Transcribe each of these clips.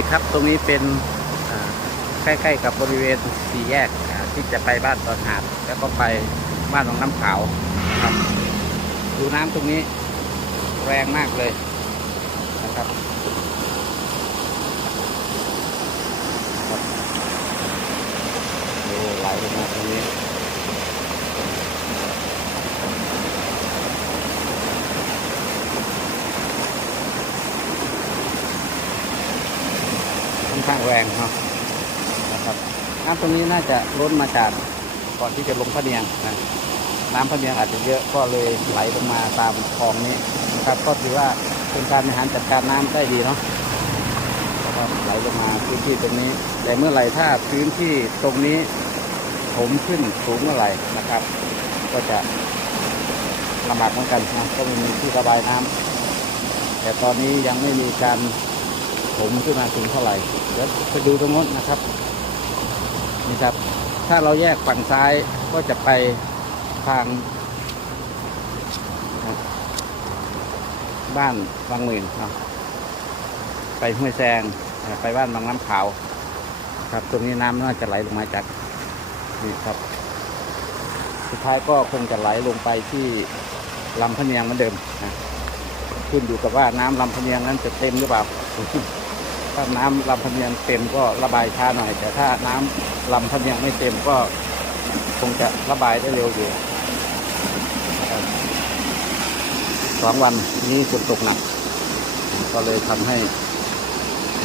ดีครับ ตรงนี้เป็นใกล้ๆกับบริเวณสี่แยกที่จะไปบ้านตอนหาด แล้วก็ไปบ้านของน้ำขาวครับ ดูน้ำตรงนี้แรงมากเลยนะครับไหลลงมาตรงนี้ อนข้างแรงเนาะนะครับน้ำตรงนี้น่าจะล้นมาจากก่อนที่จะลงพระเนียงนะน้ำพระเนียงอาจจะเยอะก็เลยไหลลงมาตามคลองนี้นะครับ ก็ถือว่าเป็นการบริหารจัดการน้ำได้ดีเนาะก็ไหลลงมาพื้นที่ตรงนี้ แต่เมื่อไหร่ถ้าพื้นที่ตรงนี้ผมขึ้นสูงเมื่อไหร่นะครับ ก็จะลำบากเหมือนกันนะก็ไมมีที่ระบายน้ำแต่ตอนนี้ยังไม่มีการ ผมขึ้นมาถึงเท่าไหร่เดี๋ยวไปดูตรงนู้นนะครับนี่ครับ ถ้าเราแยกฝั่งซ้ายก็จะไปทาง บ้านบางหมื่นนะไปห้วยแซงไปบ้านบางน้ำขาว ครับตรงนี้น้ำน่าจะไหลลงมาจากนี่ครับ สุดท้ายก็คงจะไหลลงไปที่ลำพะเนียงเหมือนเดิมนะขึ้นอยู่กับว่าน้ำลำพะเนียงนั้นจะเต็มหรือเปล่า ถ้าน้ำลำพะเนียงเต็มก็ระบายช้าหน่อย แต่ถ้าน้ำลำพะเนียงไม่เต็มก็คงจะระบายได้เร็วอยู่สองวันนี้ฝนตกหนัก ก็เลยทำให้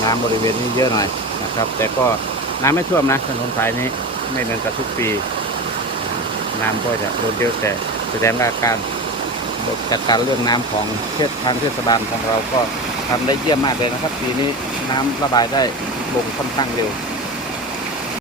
น้ำบริเวณนี้เยอะหน่อยนะครับ แต่ก็น้ำไม่ท่วมนะถนนสายนี้ไม่เหมือนกับทุกปี น้ำก็จะลดเยอะแต่แสดงว่าการจัดการเรื่องน้ำของเทศทางเทศบาลของเราก็ ทำได้เยี่ยมมากเลยนะครับปีนี้น้ำระบายได้ลงค่อนข้างเร็ว